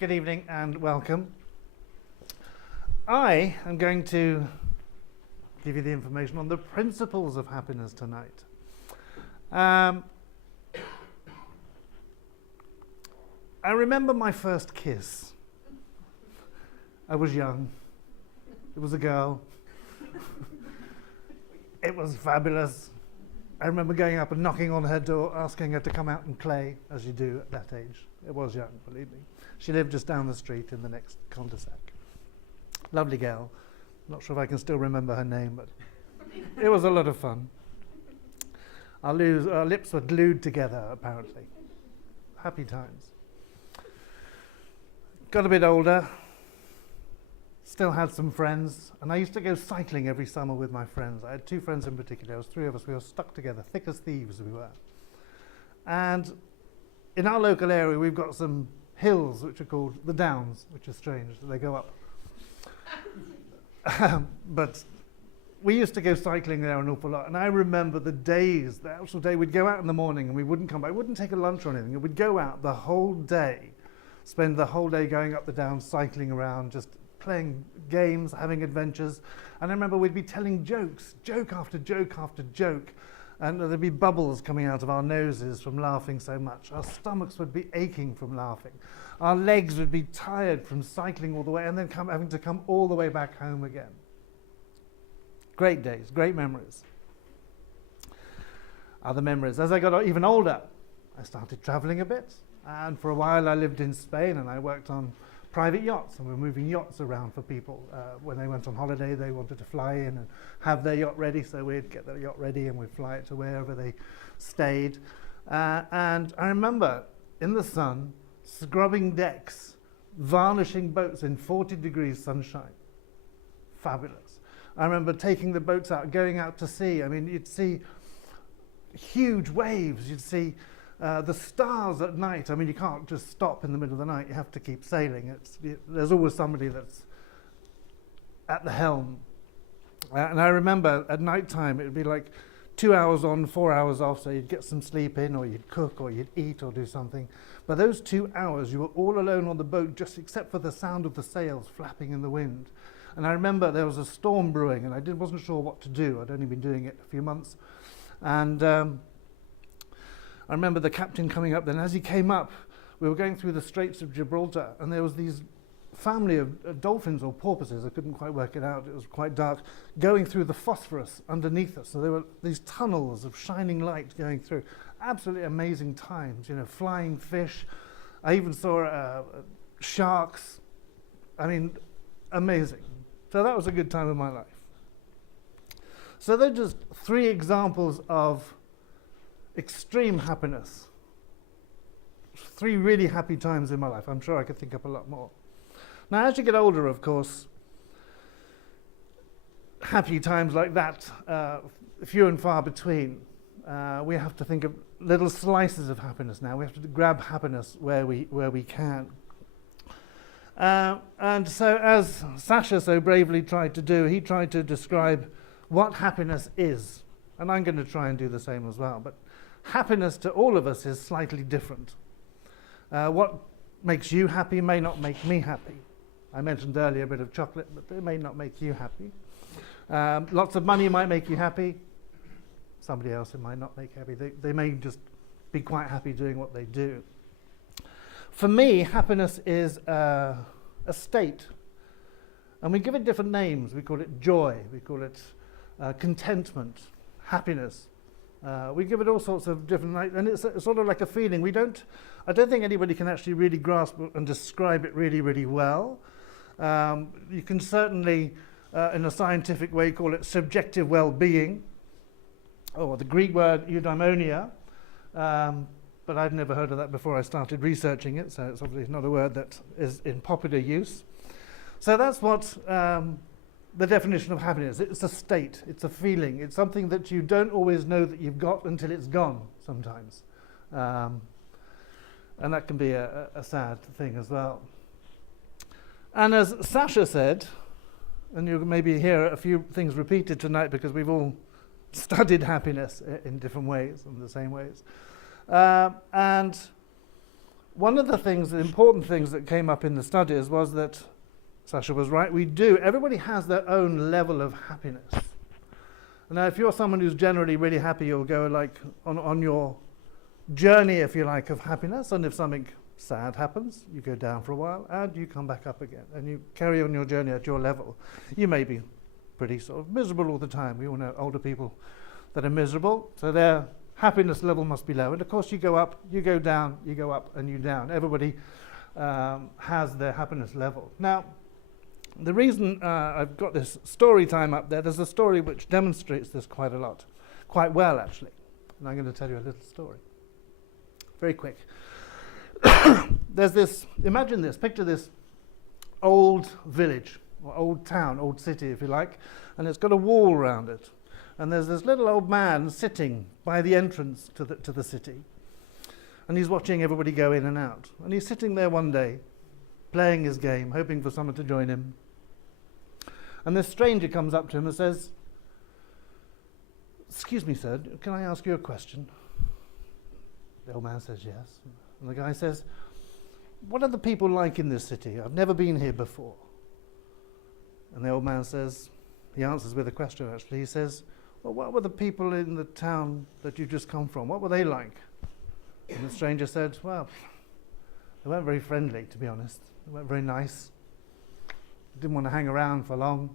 Good evening and welcome. I am going to give you the information on the principles of happiness tonight. I remember my first kiss. I was young. It was a girl. It was fabulous. I remember going up and knocking on her door, asking her to come out and play, as you do at that age. It was young, believe me. She lived just down the street in the next cul-de-sac. Lovely girl. Not sure if I can still remember her name, but it was a lot of fun. Our lips were glued together, apparently. Happy times. Got a bit older. Still had some friends, and I used to go cycling every summer with my friends. I had two friends in particular. There was three of us. We were stuck together, thick as thieves we were. And in our local area, we've got some hills which are called the Downs, which is strange that they go up. But we used to go cycling there an awful lot, and I remember the actual day, we'd go out in the morning and we wouldn't come back. We wouldn't take a lunch or anything. We'd go out the whole day, spend the whole day going up the Downs, cycling around, just playing games, having adventures. And I remember we'd be telling jokes, joke after joke after joke, and there'd be bubbles coming out of our noses from laughing so much. Our stomachs would be aching from laughing. Our legs would be tired from cycling all the way and then having to come all the way back home again. Great days, great memories. Other memories. As I got even older, I started traveling a bit. And for a while I lived in Spain and I worked on private yachts, and we were moving yachts around for people. When they went on holiday, they wanted to fly in and have their yacht ready, so we'd get their yacht ready and we'd fly it to wherever they stayed. And I remember in the sun, scrubbing decks, varnishing boats in 40 degrees sunshine. Fabulous. I remember taking the boats out, going out to sea. I mean, you'd see huge waves, you'd see the stars at night. I mean, you can't just stop in the middle of the night. You have to keep sailing. There's always somebody that's at the helm. And I remember at night time, it would be like 2 hours on, 4 hours off, so you'd get some sleep in, or you'd cook, or you'd eat, or do something. But those 2 hours, you were all alone on the boat, just except for the sound of the sails flapping in the wind. And I remember there was a storm brewing, and I wasn't sure what to do. I'd only been doing it a few months. And I remember the captain coming up then. As he came up, we were going through the Straits of Gibraltar, and there was these family of dolphins or porpoises, I couldn't quite work it out, it was quite dark, going through the phosphorus underneath us. So there were these tunnels of shining light going through. Absolutely amazing times, flying fish. I even saw sharks. I mean, amazing. So that was a good time of my life. So they're just three examples of extreme happiness. Three really happy times in my life. I'm sure I could think up a lot more. Now, as you get older, of course, happy times like that, few and far between. We have to think of little slices of happiness now. We have to grab happiness where we can. And so, as Sasha so bravely tried to do, he tried to describe what happiness is. And I'm going to try and do the same as well. But happiness to all of us is slightly different. What makes you happy may not make me happy. I mentioned earlier a bit of chocolate, but it may not make you happy. Lots of money might make you happy. Somebody else it might not make happy. They may just be quite happy doing what they do. For me, happiness is a state. And we give it different names. We call it joy. We call it contentment, happiness. We give it all sorts of different, and it's sort of like a feeling. I don't think anybody can actually really grasp and describe it really, really well. You can certainly, in a scientific way, call it subjective well-being, or the Greek word eudaimonia, but I'd never heard of that before I started researching it, so it's obviously not a word that is in popular use. So that's what the definition of happiness. It's a state, it's a feeling, it's something that you don't always know that you've got until it's gone sometimes. And that can be a sad thing as well. And as Sasha said, and you'll maybe hear a few things repeated tonight because we've all studied happiness in different ways, in the same ways. And one of the things, the important things that came up in the studies was that, Sasha was right, everybody has their own level of happiness. Now, if you're someone who's generally really happy, you'll go like on your journey, if you like, of happiness, and if something sad happens, you go down for a while and you come back up again and you carry on your journey at your level. You may be pretty sort of miserable all the time. We all know older people that are miserable, so their happiness level must be low. And of course you go up, you go down, you go up and you down. Everybody has their happiness level. Now, the reason I've got this story time up there, there's a story which demonstrates this quite well actually. And I'm going to tell you a little story. Very quick. There's this, imagine this, picture this old village, or old town, old city if you like, and it's got a wall around it. And there's this little old man sitting by the entrance to the city. And he's watching everybody go in and out. And he's sitting there one day, playing his game, hoping for someone to join him. And this stranger comes up to him and says, "Excuse me, sir, can I ask you a question?" The old man says yes. And the guy says, "What are the people like in this city? I've never been here before." And the old man says, he answers with a question actually, he says, "Well, what were the people in the town that you just come from? What were they like?" And the stranger said, "Well, they weren't very friendly, to be honest. They weren't very nice. Didn't want to hang around for long,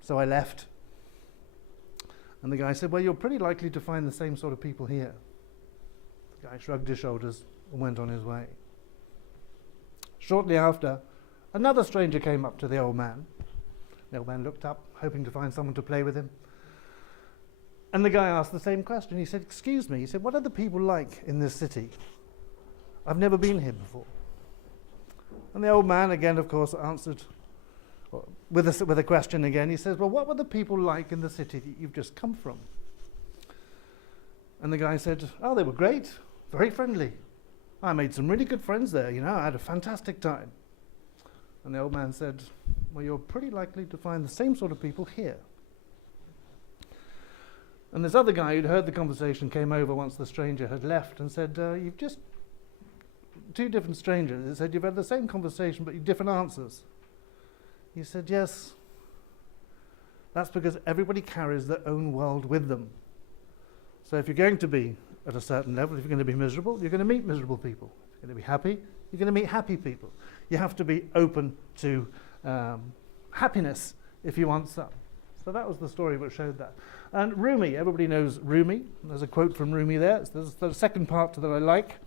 so I left." And the guy said, "Well, you're pretty likely to find the same sort of people here." The guy shrugged his shoulders and went on his way. Shortly after, another stranger came up to the old man. The old man looked up, hoping to find someone to play with him. And the guy asked the same question. He said, "Excuse me," he said, "what are the people like in this city? I've never been here before." And the old man again, of course, answered with a question again. He says, "Well, what were the people like in the city that you've just come from?" And the guy said, "Oh, they were great, very friendly. I made some really good friends there, I had a fantastic time." And the old man said, "Well, you're pretty likely to find the same sort of people here." And this other guy who'd heard the conversation came over once the stranger had left and said, "You've just..." Two different strangers. He said, "You've had the same conversation, but you've different answers." He said, "Yes, that's because everybody carries their own world with them. So if you're going to be at a certain level, if you're going to be miserable, you're going to meet miserable people. If you're going to be happy, you're going to meet happy people. You have to be open to happiness if you want some." So that was the story which showed that. And Rumi, everybody knows Rumi. There's a quote from Rumi there. There's the second part that I like.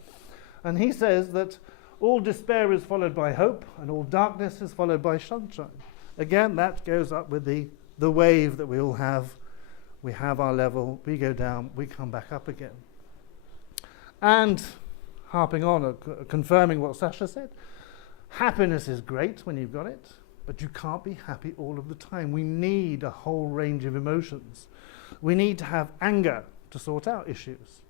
And he says that all despair is followed by hope, and all darkness is followed by sunshine. Again, that goes up with the wave that we all have. We have our level, we go down, we come back up again. And harping on, or confirming what Sasha said, happiness is great when you've got it, but you can't be happy all of the time. We need a whole range of emotions. We need to have anger to sort out issues.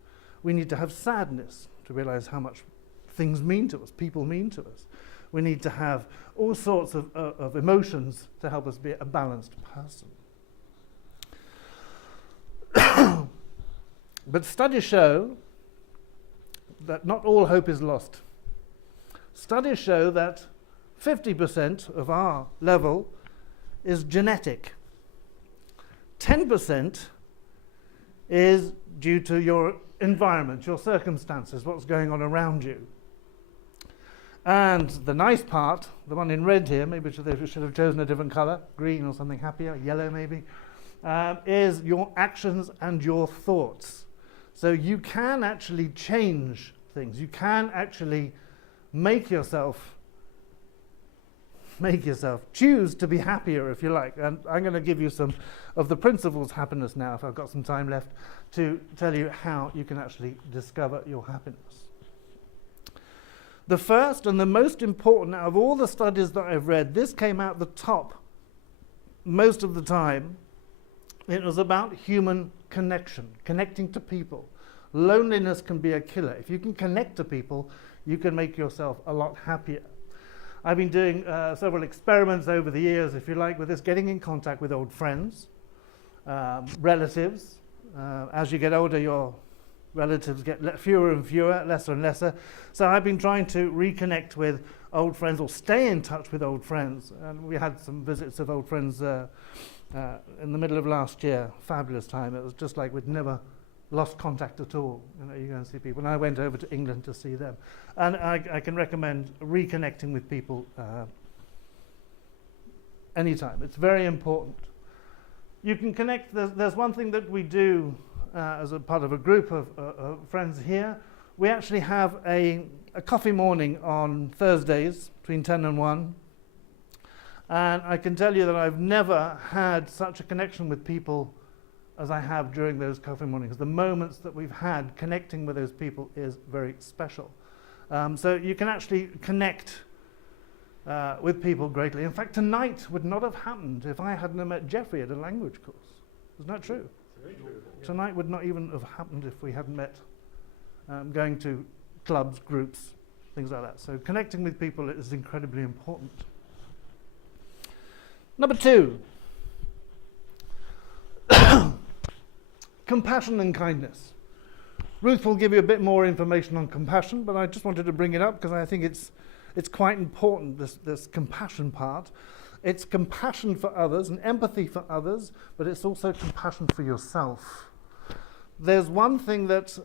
We need to have sadness to realize how much things mean to us, people mean to us. We need to have all sorts of emotions to help us be a balanced person. But studies show that not all hope is lost. Studies show that 50% of our level is genetic. 10% is due to your environment, your circumstances, what's going on around you. And the nice part, the one in red here, maybe they should have chosen a different colour, green or something happier, yellow maybe, is your actions and your thoughts. So you can actually change things. You can actually make yourself choose to be happier, if you like. And I'm going to give you some of the principles of happiness now, if I've got some time left, to tell you how you can actually discover your happiness. The first and the most important out of all the studies that I've read, this came out the top most of the time. It was about human connection, connecting to people. Loneliness can be a killer. If you can connect to people, you can make yourself a lot happier. I've been doing several experiments over the years, if you like, with this, getting in contact with old friends, relatives. As you get older, your relatives get fewer and fewer, lesser and lesser. So I've been trying to reconnect with old friends or stay in touch with old friends. And we had some visits of old friends in the middle of last year. Fabulous time. It was just like we'd never lost contact at all. You know, you go and see people. And I went over to England to see them. And I can recommend reconnecting with people anytime. It's very important. You can connect. There's one thing that we do as a part of a group of friends here. We actually have a coffee morning on Thursdays between 10 and 1. And I can tell you that I've never had such a connection with people as I have during those coffee mornings. The moments that we've had connecting with those people is very special. So you can actually connect with people greatly. In fact, tonight would not have happened if I hadn't met Jeffrey at a language course. Isn't that true? Very true. Tonight would not even have happened if we hadn't met, going to clubs, groups, things like that. So connecting with people is incredibly important. Number 2, compassion and kindness. Ruth will give you a bit more information on compassion, but I just wanted to bring it up because I think it's quite important, this compassion part. It's compassion for others and empathy for others, but it's also compassion for yourself. There's one thing that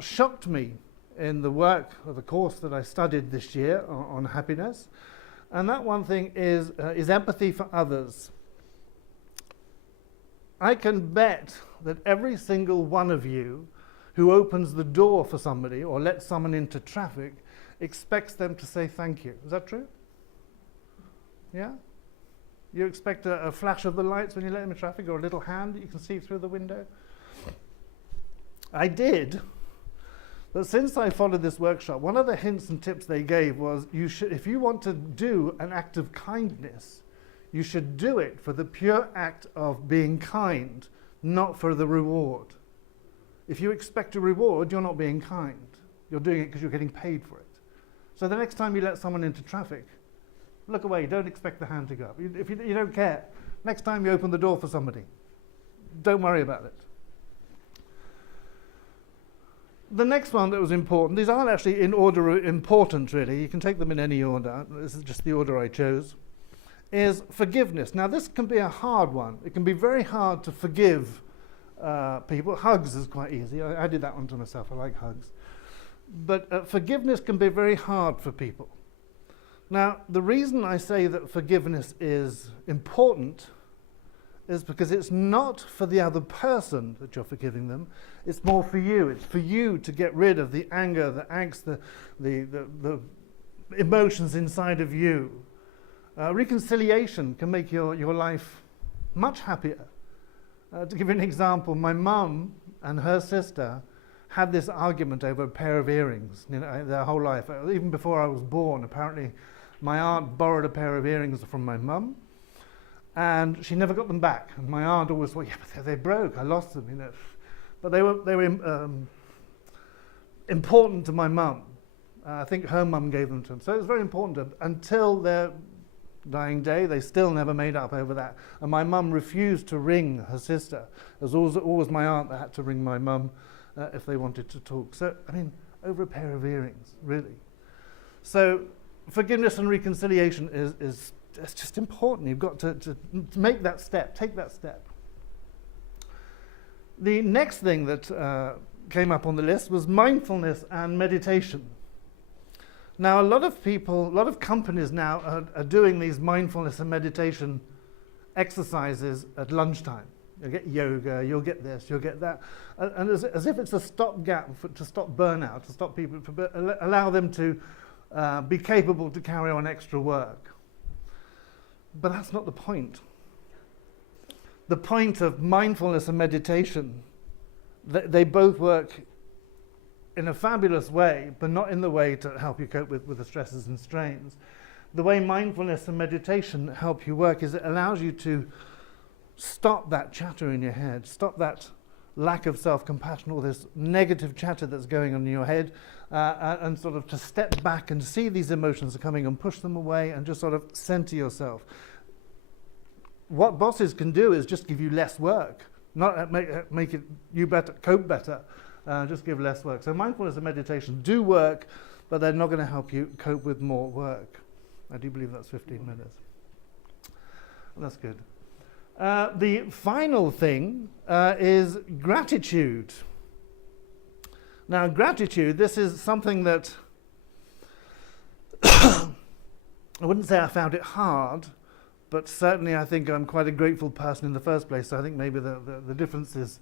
shocked me in the work of the course that I studied this year on happiness, and that one thing is empathy for others. I can bet that every single one of you who opens the door for somebody or lets someone into traffic expects them to say thank you. Is that true? Yeah? You expect a flash of the lights when you let them in traffic, or a little hand that you can see through the window? I did. But since I followed this workshop, one of the hints and tips they gave was, if you want to do an act of kindness, you should do it for the pure act of being kind, not for the reward. If you expect a reward, you're not being kind. You're doing it because you're getting paid for it. So the next time you let someone into traffic, look away. Don't expect the hand to go up. If you don't care, next time you open the door for somebody, don't worry about it. The next one that was important, these aren't actually in order of importance really, you can take them in any order, this is just the order I chose, is forgiveness. Now this can be a hard one. It can be very hard to forgive people. Hugs is quite easy. I did that one to myself. I like hugs. But forgiveness can be very hard for people. Now the reason I say that forgiveness is important is because it's not for the other person that you're forgiving them, it's more for you. It's for you to get rid of the anger, the angst, the emotions inside of you. Reconciliation can make your life much happier. To give you an example, my mum and her sister had this argument over a pair of earrings, their whole life. Even before I was born, apparently my aunt borrowed a pair of earrings from my mum, and she never got them back. And my aunt always thought, yeah, but they broke, I lost them, But they were important to my mum. I think her mum gave them to them. So it was very important until their dying day. They still never made up over that. And my mum refused to ring her sister. It was always my aunt that had to ring my mum if they wanted to talk. So, over a pair of earrings, really. So forgiveness and reconciliation is just important. You've got to make that step, take that step. The next thing that came up on the list was mindfulness and meditation. Now, a lot of companies now are doing these mindfulness and meditation exercises at lunchtime. You'll get yoga, you'll get this, you'll get that. And as if it's a stopgap to stop burnout, to stop people, allow them to be capable to carry on extra work. But that's not the point. The point of mindfulness and meditation, they both work in a fabulous way, but not in the way to help you cope with the stresses and strains. The way mindfulness and meditation help you work is it allows you to stop that chatter in your head, stop that lack of self-compassion, all this negative chatter that's going on in your head, and sort of to step back and see these emotions are coming and push them away and just sort of center yourself. What bosses can do is just give you less work, not make it you better, cope better, just give less work. So mindfulness and meditation do work, but they're not going to help you cope with more work. I do believe that's 15 minutes. That's good. The final thing is gratitude. Now, gratitude, this is something that I wouldn't say I found it hard, but certainly I think I'm quite a grateful person in the first place, so I think maybe the difference is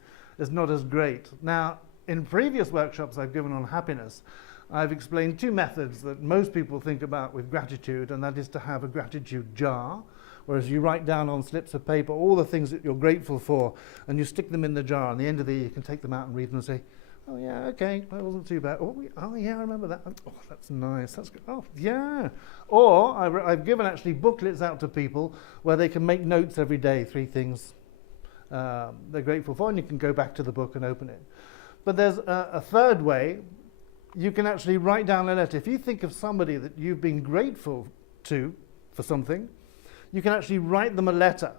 not as great. Now, in previous workshops I've given on happiness, I've explained two methods that most people think about with gratitude, and that is to have a gratitude jar, whereas you write down on slips of paper all the things that you're grateful for, and you stick them in the jar, and at the end of the year you can take them out and read them and say, oh yeah, okay, that wasn't too bad. Oh yeah, I remember that. Oh, that's nice. That's good. Oh yeah. Or I've given actually booklets out to people where they can make notes every day, 3 things they're grateful for, and you can go back to the book and open it. But there's a third way. You can actually write down a letter. If you think of somebody that you've been grateful to for something, you can actually write them a letter.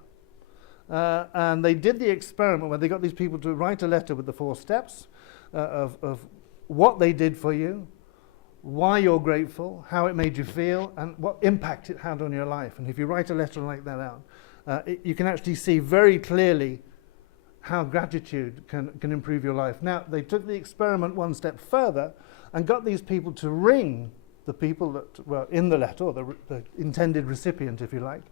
And they did the experiment where they got these people to write a letter with the 4 steps of what they did for you, why you're grateful, how it made you feel, and what impact it had on your life. And if you write a letter like that out, you can actually see very clearly how gratitude can improve your life. Now, they took the experiment one step further and got these people to ring the people that were in the letter, or the intended recipient, if you like.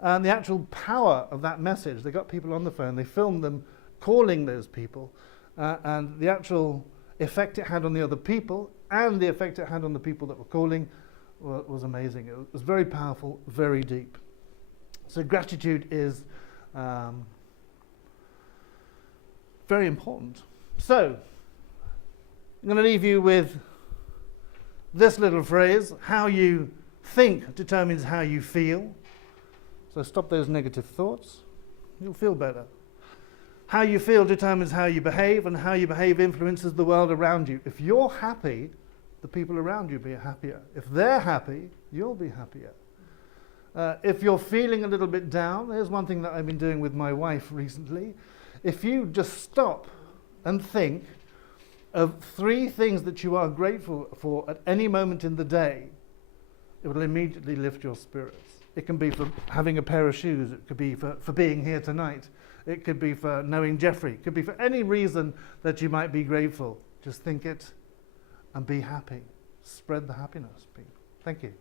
And the actual power of that message, they got people on the phone, they filmed them calling those people, and the actual effect it had on the other people and the effect it had on the people that were calling was amazing. It was very powerful, very deep. So gratitude is very important. So I'm going to leave you with this little phrase: how you think determines how you feel. So stop those negative thoughts, you'll feel better. How you feel determines how you behave, and how you behave influences the world around you. If you're happy, the people around you will be happier. If they're happy, you'll be happier. If you're feeling a little bit down, there's one thing that I've been doing with my wife recently. If you just stop and think of 3 things that you are grateful for at any moment in the day, it will immediately lift your spirits. It can be for having a pair of shoes. It could be for being here tonight. It could be for knowing Jeffrey. It could be for any reason that you might be grateful. Just think it and be happy. Spread the happiness, people. Thank you.